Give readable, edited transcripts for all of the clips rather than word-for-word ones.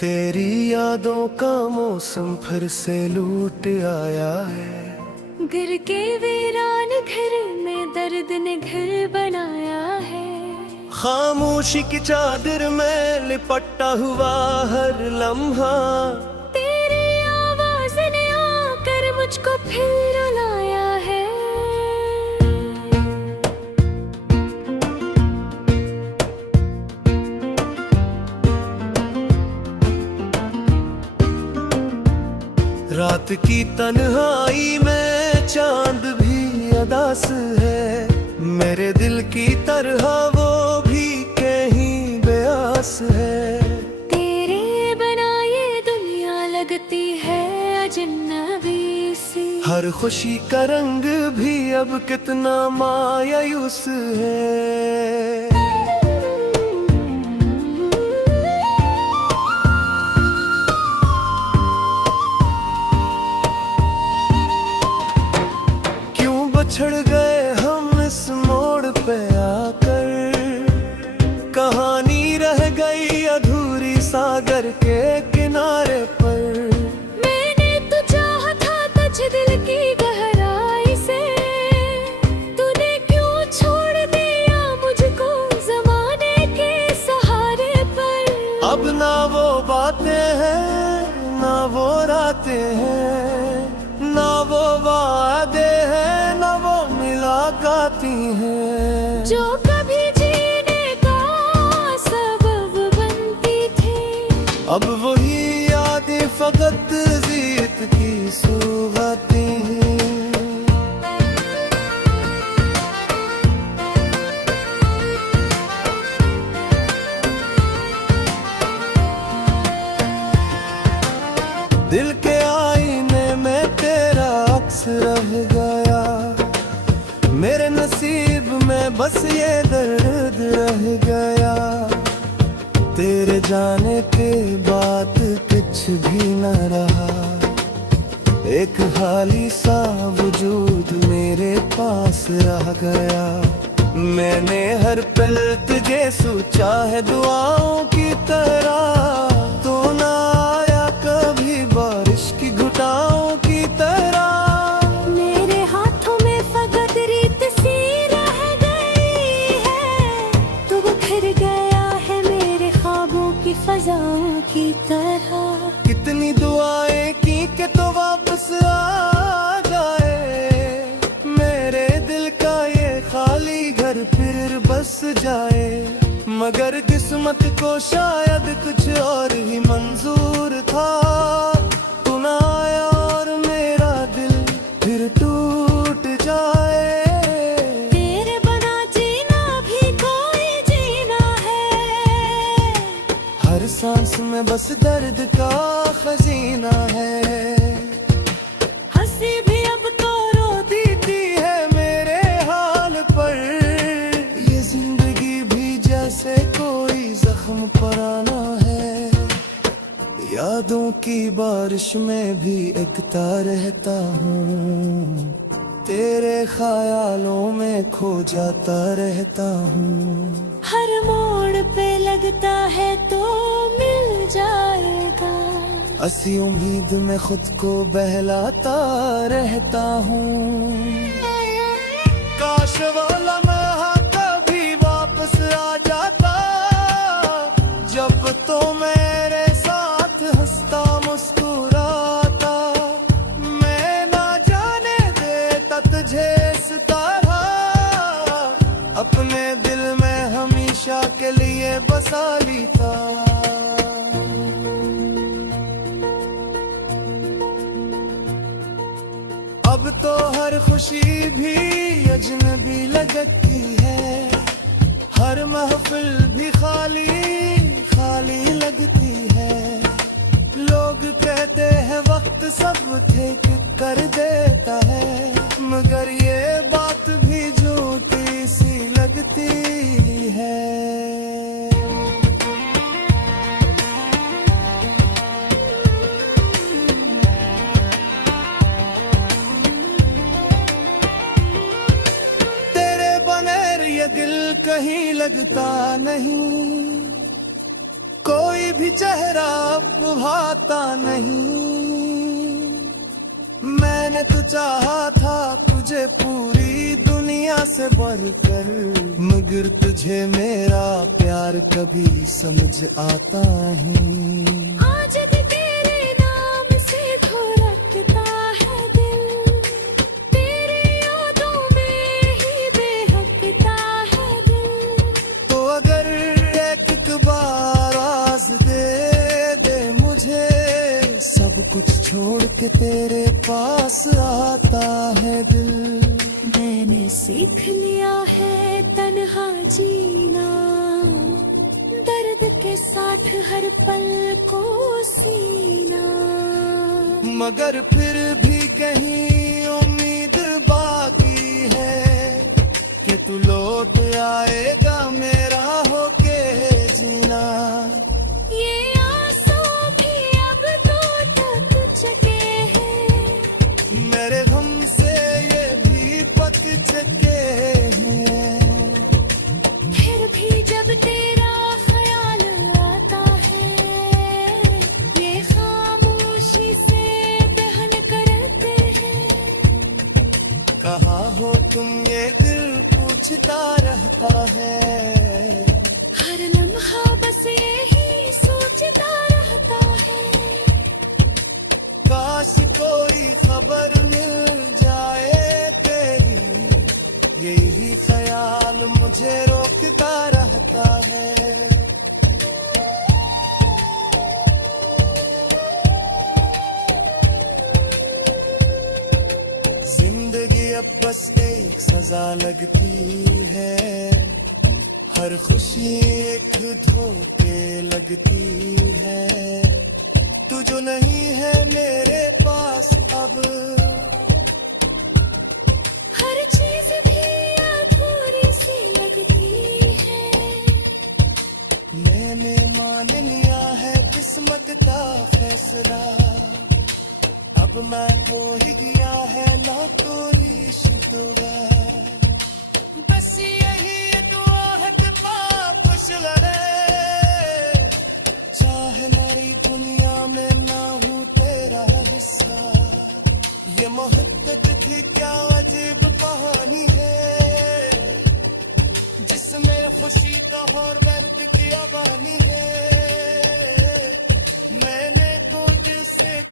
तेरी यादों का मौसम फिर से लूट आया है। गिर के वीरान घर में दर्द ने घर बनाया है। खामोशी की चादर में लिपटा हुआ हर लम्हा तेरी आवाज ने आकर मुझको फिर रुलाया है। रात की तन्हाई में चांद भी अदास है। मेरे दिल की तरह वो भी कहीं बेआस है। तेरे बना ये दुनिया लगती है अजनबी सी। हर खुशी का रंग भी अब कितना मायूस है। बिछड़ गए हम इस मोड़ पे आकर, कहानी रह गई अधूरी सागर के किनारे पर। मैंने तो चाहा था तुझ दिल की गहराई से, तूने क्यों छोड़ दिया मुझको ज़माने के सहारे पर। अब ना वो बातें हैं ना वो रातें हैं, ना वो वादे हैं मुलाकाती हैं जो कभी जीने का सबब बनती थी। अब वही यादें फकत जीत की सुहाती हैं। दिल के आईने में तेरा अक्स रह गया, मेरे नसीब में बस ये दर्द रह गया। तेरे जाने के बाद कुछ भी न रहा, एक खाली सा वजूद मेरे पास रह गया। मैंने हर पल तुझे सोचा है दुआओं की तरह, तो ना आया कभी बारिश की घुटाओं की तरह। फजाओं की तरह कितनी दुआएं की कि तो वापस आ जाए, मेरे दिल का ये खाली घर फिर बस जाए। मगर किस्मत को शायद कुछ और ही मंजूर था, तू ना आया और मेरा दिल फिर टूट जाए। हर सांस में बस दर्द का खजीना है। हंसी भी अब तो रो देती है मेरे हाल पर। ये जिंदगी भी जैसे कोई जख्म पुराना है, यादों की बारिश में भी एकता रहता हूँ। तेरे ख्यालों में खो जाता रहता हूँ। हर मोड़ पे लगता है तो मिल जाएगा, ऐसी उम्मीद में खुद को बहलाता रहता हूँ। काश वो लम्हा कभी वापस आ जाता, जब तो मेरे साथ हंसता मुस्कुराता। मैं ना जाने देता तुझे इस तरह, अपने दिल में हमेशा के लिए बसा लेता। अब तो हर खुशी भी अजनबी लगती है, हर महफिल भी खाली खाली लगती है। लोग कहते हैं वक्त सब ठीक कर देता है, मगर ये बात भी झूठी सी लगती है। तेरे बगैर ये दिल कहीं लगता नहीं, कोई भी चेहरा अब भाता नहीं। मैंने तो चाहा था तुझे पूरी दुनिया से बढ़कर, मगर तुझे मेरा प्यार कभी समझ आता नहीं। आज भी तेरे नाम से धड़कता है दिल, तेरी यादों में ही बहकता है दिल। तो अगर एक बार आस दे मुझे, सब कुछ छोड़ के तेरे पास आता है दिल। मैंने सीख लिया है तन्हा जीना, दर्द के साथ हर पल को सीना। मगर फिर भी कहीं उम्मीद बाकी है कि तू लौट आएगा मेरा होके जीना। ये आंसू भी अब तो थक चुके हैं, मेरे गम से ये भी पक चुके हैं। फिर भी जब तेरा ख्याल आता है, ये खामोशी से बहन करते हैं। कहाँ हो तुम ये दिल पूछता रहता है, हर लम्हा बस यही सोचता रहता है। काश कोई खबर मिल जाए तेरी, यही ख्याल मुझे रोकता रहता है। जिंदगी अब बस एक सजा लगती है, हर खुशी एक धोखे लगती है। तू जो नहीं है मेरे पास अब, हर चीज भी अधूरी सी लगती है। मैंने मान लिया है किस्मत का फैसला, अब मैं हो ही गया है ना तोरी शिकवा। बस यही दुआ है कि पाप खुश लड़े, चाहे मेरी दुनिया में ना हूँ तेरा हिस्सा। ये मोहब्बत की क्या अजीब कहानी है, जिसमें खुशी का और दर्द की अबानी है। मैंने तो जिसे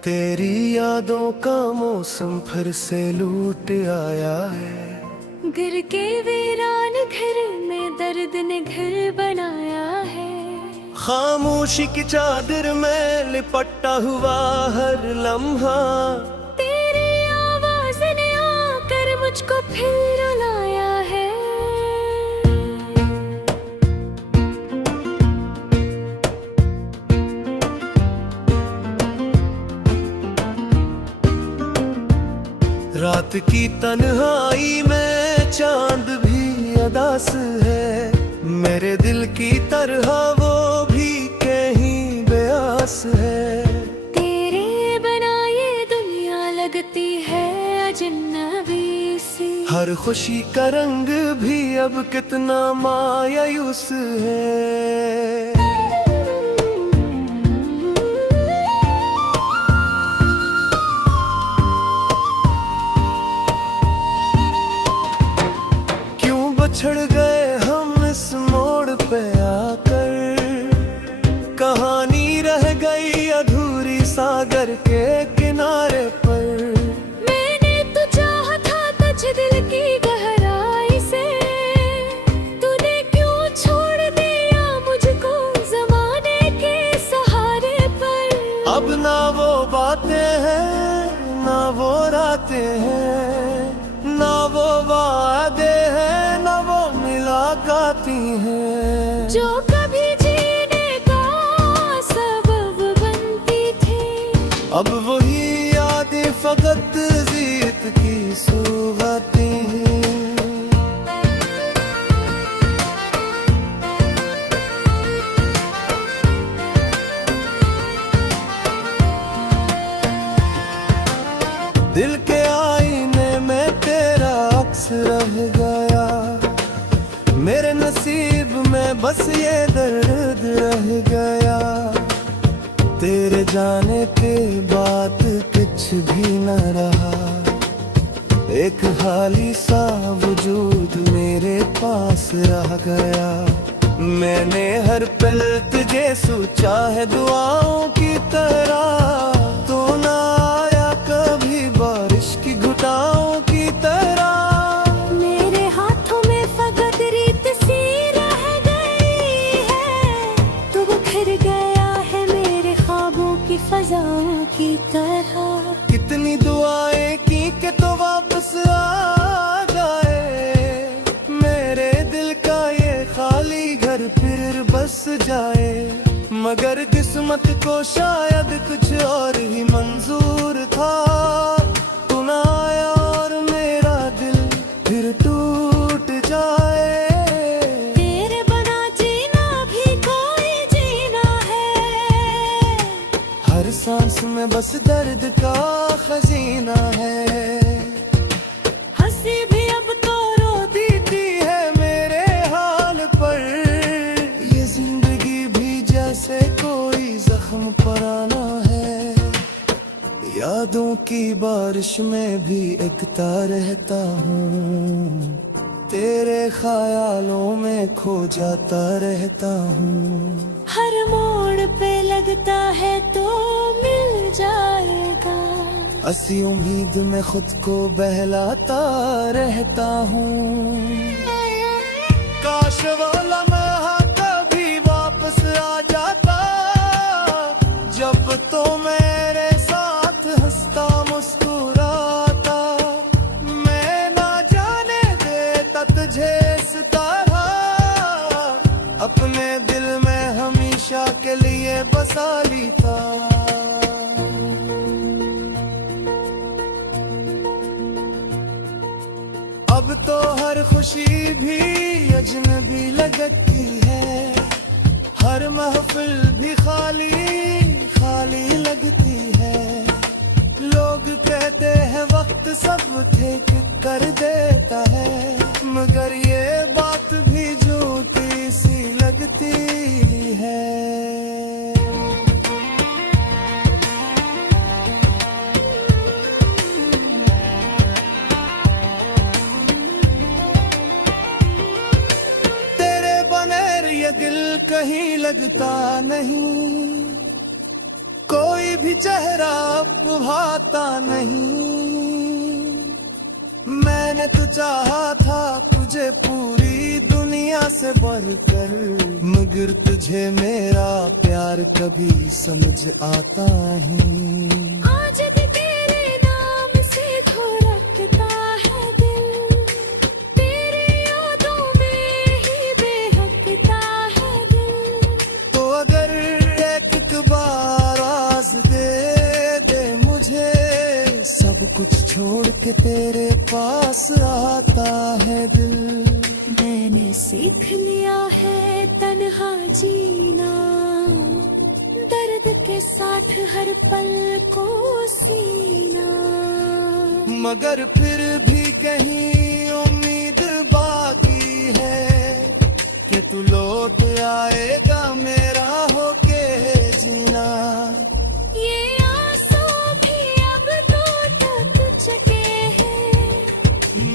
तेरी यादों का मौसम फिर से लूट आया है। गिर के वीरान घर में दर्द ने घर बनाया है। खामोशी की चादर में लिपटा हुआ हर लम्हा, तेरी आवाज ने आकर मुझको फिर रुलाया है। रात की तन्हाई में चांद भी अदास है, मेरे दिल की तरह वो भी कहीं बेआस है। तेरे बना ये दुनिया लगती है अजनबी सी, हर खुशी का रंग भी अब कितना मायूस है। बिछड़ गए हम इस मोड़ पे आकर, कहानी रह गई अधूरी सागर के किनारे पर। मैंने तो चाहा था तुझ दिल की गहराई से, तूने क्यों छोड़ दिया मुझको जमाने के सहारे पर। अब ना वो बातें हैं ना वो रातें हैं, ना वो वादे हैं ना वो मुलाकाती हैं, जो कभी जीने का सबब बनती थी। अब वही यादें फकत जीत की सुहाती हैं। दिल के आईने में तेरा अक्स रह गया, मेरे नसीब में बस ये दर्द रह गया। तेरे जाने के बाद कुछ भी न रहा, एक खाली सा वजूद मेरे पास रह गया। मैंने हर पल तुझे सोचा है दुआओं की तरह, तो ना आया कभी बारिश की घुटाओं की तरह। मेरे हाथों में फकत रीत सी रह गई है, तू बिखर गया है मेरे ख्वाबों की फजाओं की तरह। कितनी दुआएं की कि तो वापस आ जाए, मेरे दिल का ये खाली घर फिर बस जाए। मगर किस्मत को शायद कुछ और ही मंजूर था, तू ना आया और मेरा दिल फिर टूट जाए। तेरे बना जीना भी कोई जीना है, हर सांस में बस दर्द का खजीना है। हंसी भी अब तो रो देती है मेरे हाल पर, ये जिंदगी भी जैसे कोई जख्म पुराना है। यादों की बारिश में भी एकता रहता हूँ, तेरे ख्यालों में खो जाता रहता हूँ। हर मोड़ पे लगता है तो मिल जाएगा, ऐसी उम्मीद में खुद को बहलाता रहता हूँ। काश वो लम्हा कभी वापस आ जाता, जब तो मेरे साथ हंसता मुस्कुराता। मैं ना जाने देता तुझे इस तरह, अपने दिल में हमेशा के लिए बसा लेता। अब तो हर खुशी भी अजनबी लगती है, हर महफिल भी खाली खाली लगती है। लोग कहते हैं वक्त सब ठीक कर देता है, मगर ये बात भी झूठी सी लगती है। दिल कहीं लगता नहीं, कोई भी चेहरा अब भाता नहीं। मैंने तो चाहा था तुझे पूरी दुनिया से बढ़कर, मगर तुझे मेरा प्यार कभी समझ आता ही। आज भी तेरे नाम से धड़कता है दिल, तेरी यादों में ही बहकता है दिल। तो अगर एक बार आस दे मुझे, सब कुछ छोड़ के तेरे पास आता है दिल। मैंने सीख लिया है तन्हा जीना, दर्द के साथ हर पल को सीना। मगर फिर भी कहीं उम्मीद बाकी है, कि तू लौट आएगा मेरा होके जीना। ये आंसू भी अब तो टूट चुके हैं,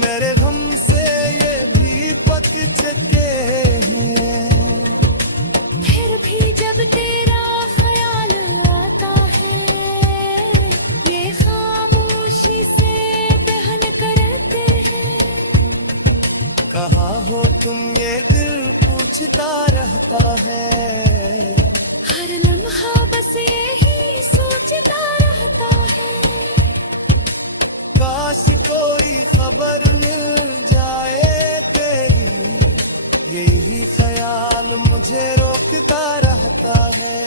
मेरे गम से ये भी पक चुके हैं। फिर भी जब तेरा ख्याल आता है, ये खामोशी से दहन करते हैं। कहाँ हो तुम ये दिल पूछता रहता है, हर लम्हा बस यही सोचता रहता है। काश कोई खबर मिल जाए तेरी, यही ख्याल मुझे रोकता रहता है।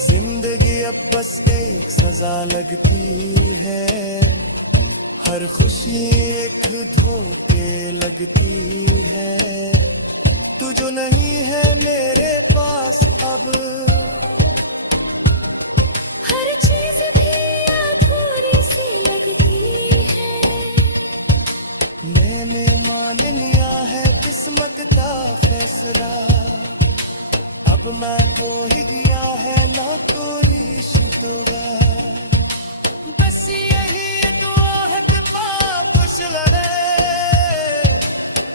जिंदगी अब बस एक सजा लगती है, हर खुशी एक धोखे लगती है। तू जो नहीं है मेरे पास अब, हर चीज भी अधूरी सी लगती है। मैंने मान लिया है किस्मत का फैसला, अब मैं तो ही गया है ना कोई शिकवा। बस यही दुआ है कि पाप खुश लड़े,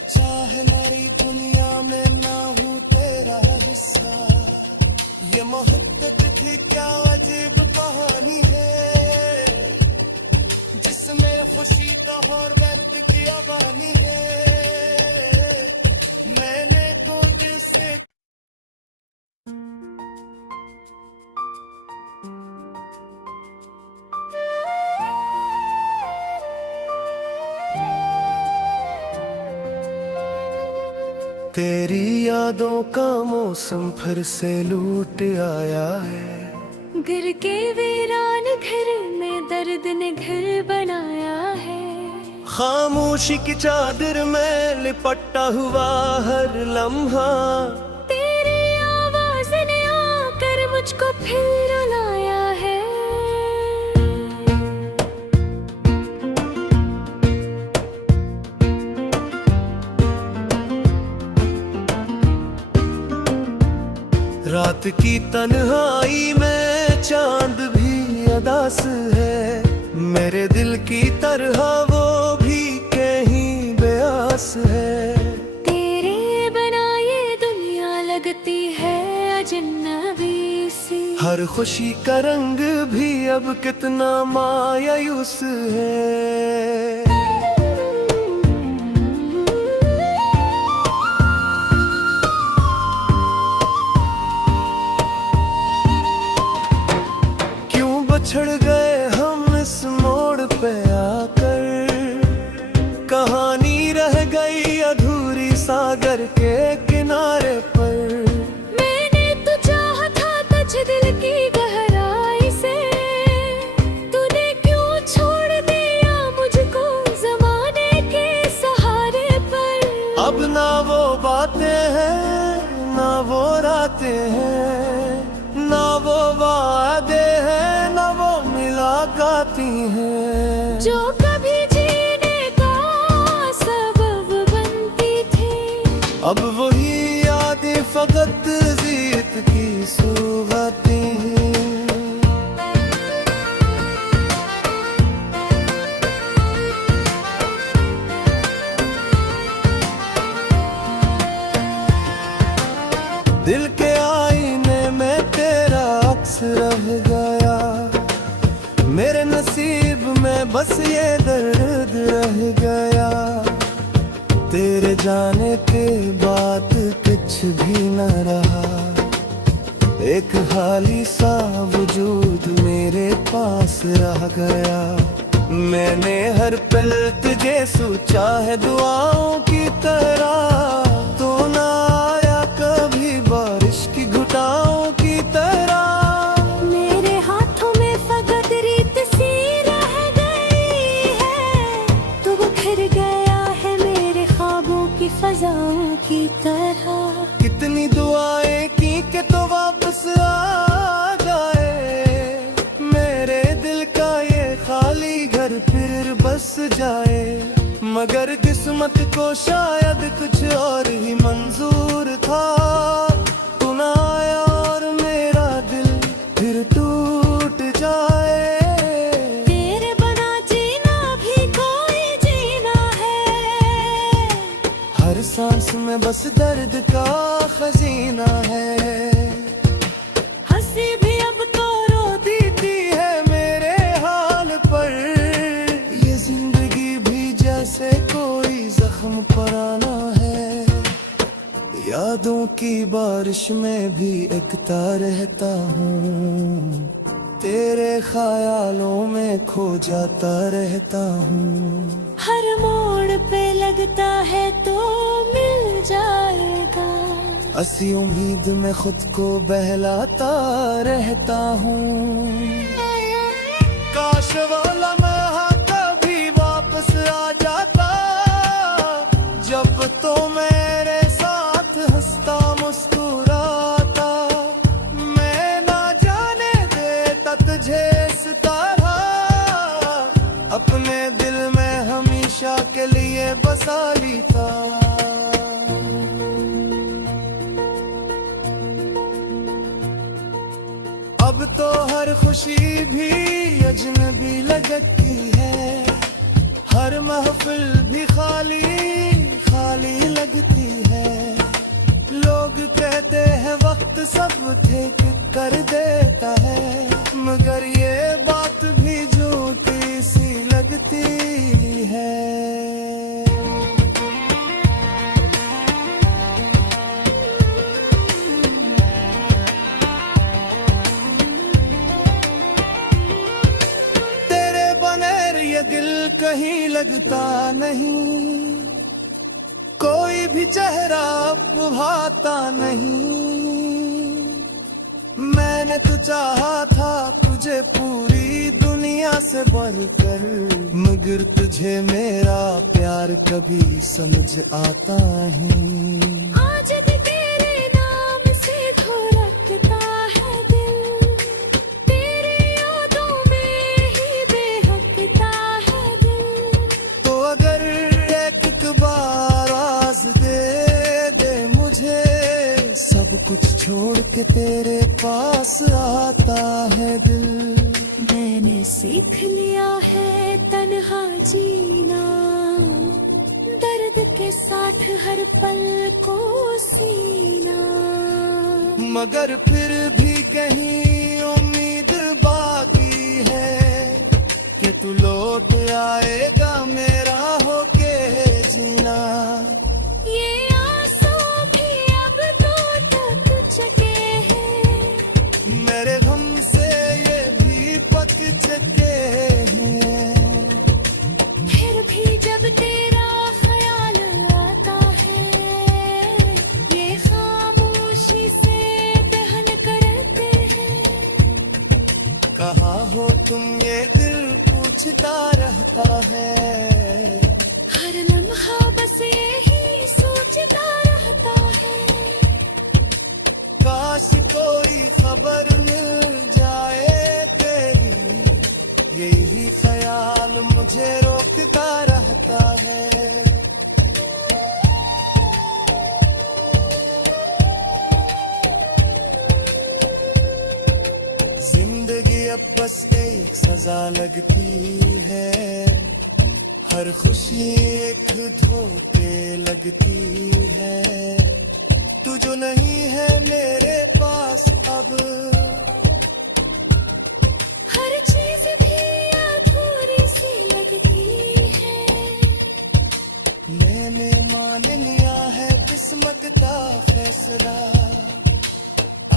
चाहे मेरी दुनिया में ना हूँ तेरा हिस्सा। ये मोहब्बत की क्या अजीब कहानी है, जिसमें खुशी तो और दर्द की अबानी है। मैंने तो दिल से तेरी यादों का मौसम फिर से लूट आया है। गिर के वीरान घर में दर्द ने घर बनाया है। खामोशी की चादर में लिपटा हुआ हर लम्हा, तेरी आवाज ने आकर मुझको फिर रुलाया है। रात की तन्हाई में चांद भी अदास है, मेरे दिल की तरह वो भी कहीं बेआस है। तेरे बिना ये दुनिया लगती है अजनबी सी, हर खुशी का रंग भी अब कितना मायूस है। बिछड़ गए हम इस मोड़ पे आकर, कहानी रह गई अधूरी सागर के किनारे पर। मैंने तो चाहा था तुझ दिल की गहराई से, तूने क्यों छोड़ दिया मुझको ज़माने के सहारे पर। अब ना वो बातें हैं ना वो रातें हैं, ना वो वादे हैं ना वो मुलाकाती हैं, जो कभी जीने का सबब बनती थी। अब वही यादें फकत जीत की सुहाती हैं। दिल के आईने में तेरा अक्स रह गया, मेरे नसीब में बस ये दर्द रह गया। तेरे जाने के बाद कुछ भी न रहा, एक खाली सा वजूद मेरे पास रह गया। मैंने हर पल तुझे सोचा है दुआओं की तरह, तो ना आया कभी बारिश की घुटाओं की तरह। मेरे हाथों में फकत रीत सी रह गई है, तू बिखर गया है मेरे ख्वाबों की फजाओं की तरह। कितनी दुआएं की कि तो वापस आ जाए, मेरे दिल का ये खाली घर फिर बस जाए। मगर किस्मत को शायद कुछ और ही मंजूर था, तू ना आया और मेरा दिल फिर टूट जाए। तेरे बना जीना भी कोई जीना है, हर सांस में बस दर्द का खजीना है। हंसी भी अब तो रो देती है मेरे हाल पर, ये जिंदगी भी जैसे कोई जख्म पुराना है। यादों की बारिश में भी एकता रहता हूँ, तेरे ख्यालों में खो जाता रहता हूँ। हर मोड़ पे लगता है तो मिल जाएगा, ऐसी उम्मीद में खुद को बहलाता रहता हूँ। काश वो लम्हा कभी वापस आ जाता, जब तो मेरे साथ हंस सालिता। अब तो हर खुशी भी अजनबी लगती है, हर महफिल भी खाली खाली लगती है। लोग कहते हैं वक्त सब ठीक कर देता है, मगर ये बात भी झूठी सी लगती है। तेरे बगैर ये दिल कहीं लगता नहीं, कोई भी चेहरा अब भाता नहीं। मैंने तो चाहा था तुझे पूरी दुनिया से बढ़कर, मगर तुझे मेरा प्यार कभी समझ आता नहीं। आज भी तेरे नाम से धड़कता है दिल, तेरी यादों में ही बहकता है दिल। तो अगर एक बार आस दे मुझे, सब कुछ छोड़ के तेरे पास आता है दिल। मैंने सीख लिया है तन्हा जीना, दर्द के साथ हर पल को सीना। मगर फिर भी कहीं उम्मीद बाकी है कि तू लौट आएगा मेरा होके जीना। ये आंसू भी अब तो तक चुके हैं, मेरे गम से ये भी पक चुके हैं। फिर भी जब तेरा ख्याल आता है, ये खामोशी से दहन करते हैं। कहाँ हो तुम ये दिल पूछता रहता है, हर लम्हा बस यही सोचता रहता है। काश कोई खबर मिल जाए तेरी, यही ख्याल मुझे रोकता रहता है। जिंदगी अब बस एक सजा लगती है, हर खुशी एक धोखे लगती है। तू जो नहीं है मेरे पास अब, हर चीज भी अधूरी सी लगती है। मैंने मान लिया है किस्मत का फैसला,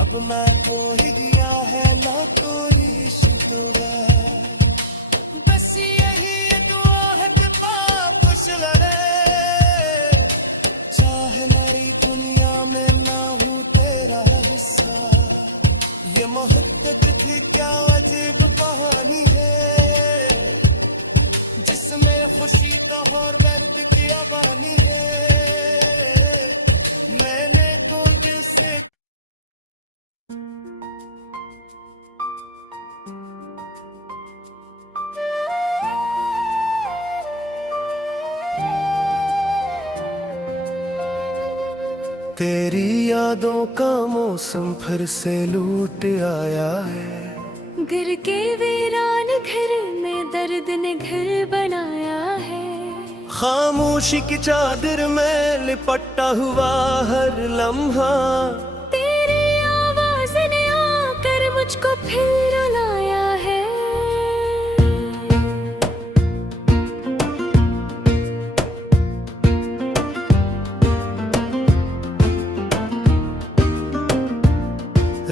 अब मैं हो ही गया है ना कोई शिकवा। बस यही दुआ है कि पाप खुश रहे, चाहे मेरी दुनिया में ना हूँ तेरा हिस्सा। ये मोहब्बत की क्या अजीब कहानी है, जिसमें खुशी का और दर्द की अबानी है। मैंने तो जिसे तेरी यादों का मौसम फिर से लूट आया है, गिर के वीरान घर में दर्द ने घर बनाया है। खामोशी की चादर में लिपटा हुआ हर लम्हा, तेरी आवाज ने आकर मुझको फिर रुलाया है।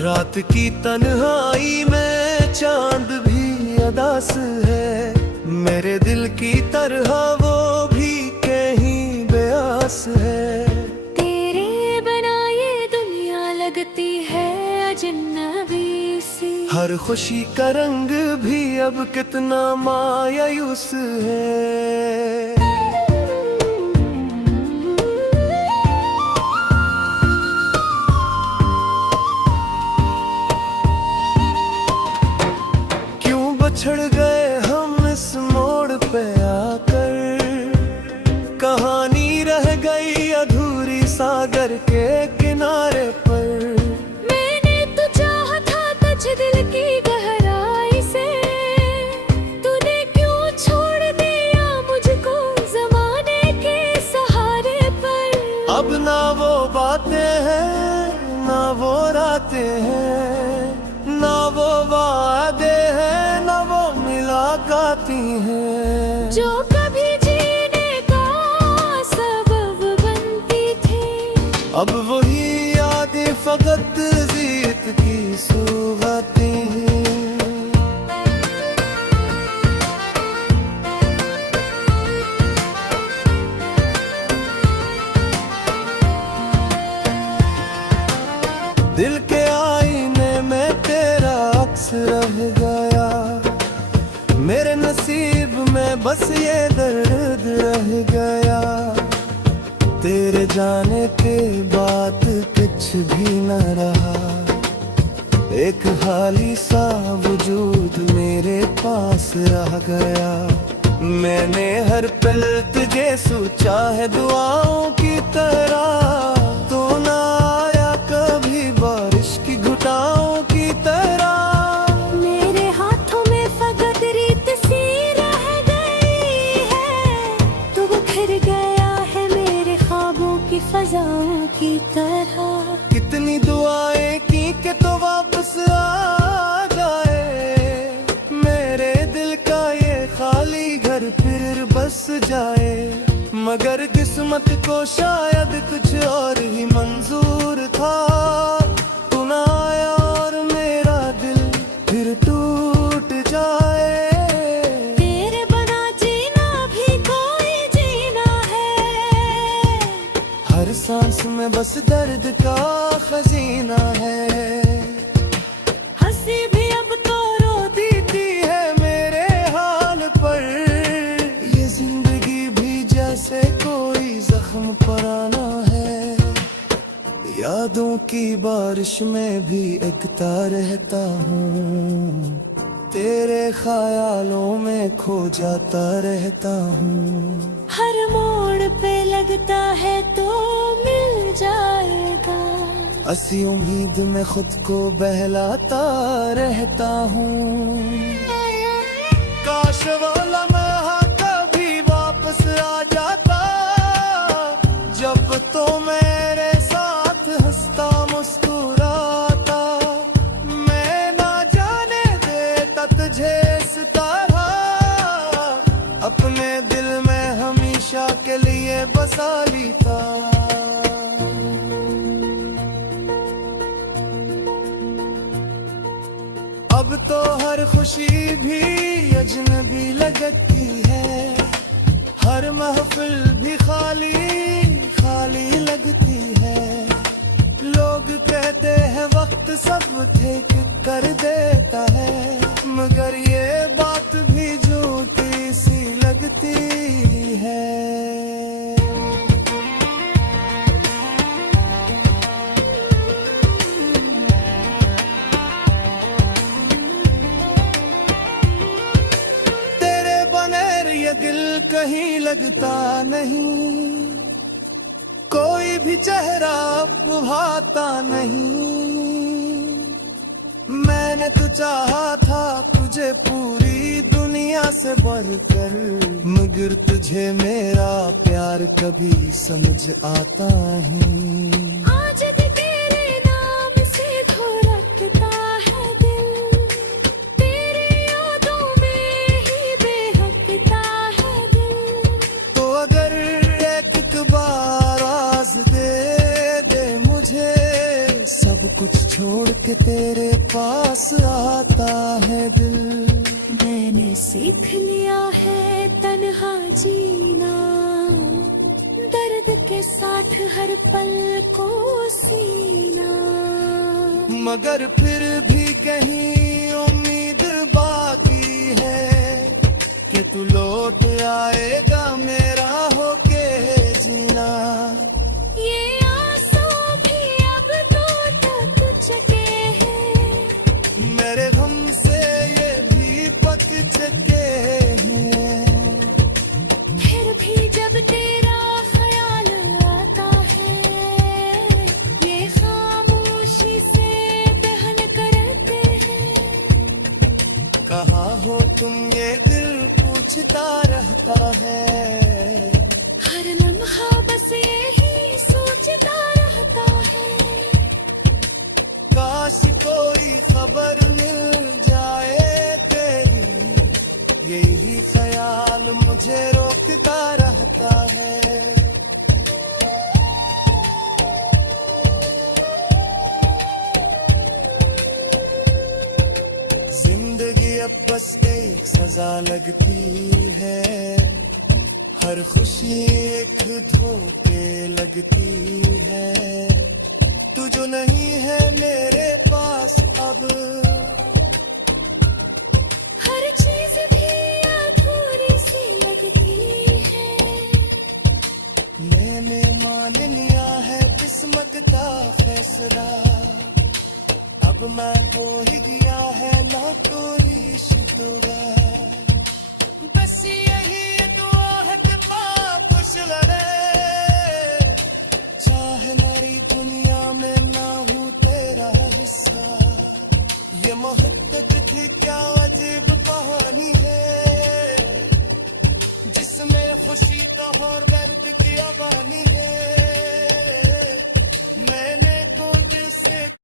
रात की तन्हाई में चांद भी अदास है, मेरे दिल की तरह वो भी कहीं बेआस है। तेरे बना ये दुनिया लगती है अजनबी सी, हर खुशी का रंग भी अब कितना मायूस है। बिछड़ गए हम इस मोड़ पे आकर, कहानी वो रातें हैं, ना वो वादे हैं, ना वो मुलाकातें हैं जो कभी जीने का सबब बनती थी। अब वही यादें फकत जीत की सुहाती हैं। दिल के आईने में तेरा अक्स रह गया, मेरे नसीब में बस ये दर्द रह गया। तेरे जाने के बाद कुछ भी न रहा, एक खाली सा वजूद मेरे पास रह गया। मैंने हर पल तुझे सोचा है दुआओं की तरह, तू ना आया कभी बारिश की घुटाओं की तरह। मेरे हाथों में फकत रीत सी रह गई है, तू बिखर गया है मेरे ख्वाबों की फजाओं की तरह। कितनी दुआएं की कि तो वापस आ जाए, मेरे दिल का ये खाली घर फिर बस जाए। मगर किस्मत को शायद कुछ और ही मंजूर था, तू ना आया और मेरा दिल फिर टूट जाए। तेरे बना जीना भी कोई जीना है, हर सांस में बस दर्द का खजीना है। हंसी भी अब तो रो देती है मेरे हाल पर, ये जिंदगी भी जैसे कोई जख्म पुराना है। यादों की बारिश में भी एकता रहता हूँ, तेरे ख्यालों में खो जाता रहता हूँ। हर मोड़ पे लगता है तो मिल जाएगा, ऐसी उम्मीद में खुद को बहलाता रहता हूँ। काश वो लम्हा कभी वापस आ जाता, जब तो मेरे साथ हंसता मुस्कुराता। मैं ना जाने देता तुझे इस तरह, अपने दिल में हमेशा के लिए बसा लेता। अब तो हर खुशी भी अजनबी लगती है, हर महफिल भी खाली खाली लगती है। लोग कहते हैं वक्त सब ठीक कर देता है, मगर ये बात भी झूठी सी लगती है। दिल कहीं लगता नहीं, कोई भी चेहरा भाता नहीं। मैंने तो चाहा था तुझे पूरी दुनिया से बढ़कर, मगर तुझे मेरा प्यार कभी समझ आता नहीं। आज भी तेरे नाम से धड़कता है दिल, तेरी यादों में ही बेहकता है दिल। तो अगर एक बार आस दे मुझे, सब कुछ छोड़ के तेरे पास आता है दिल। मैंने सीख लिया है तन्हा जीना, दर्द के साथ हर पल को सीना। मगर फिर भी कहीं उम्मीद बाकी है कि तू लौट आएगा मेरा होके जीना। ये आंसू भी अब तो तक चुके हैं, मेरे गम से ये भी पक चुके हैं। फिर भी जब तेरा ख्याल आता है, ये खामोशी से दहन करते हैं। कहाँ हो तुम ये दिल पूछता रहता है, हर लम्हा बस यही सोचता रहता है। काश कोई खबर मिल जाए तेरी, यही ख्याल मुझे रोकता रहता है। जिंदगी अब बस एक सजा लगती है, हर खुशी एक धोखे लगती है। तू जो नहीं है मेरे पास अब, हर चीज भी अधूरी सी लगती है। मैंने मान लिया है किस्मत का फैसला, अब मैं हो ही गया है ना कोई शिकवा। बस यही दुआ है कि पाप खुश लड़े, चाहे मेरी दुनिया में ना हूँ तेरा हिस्सा। ये मोहब्बत थी क्या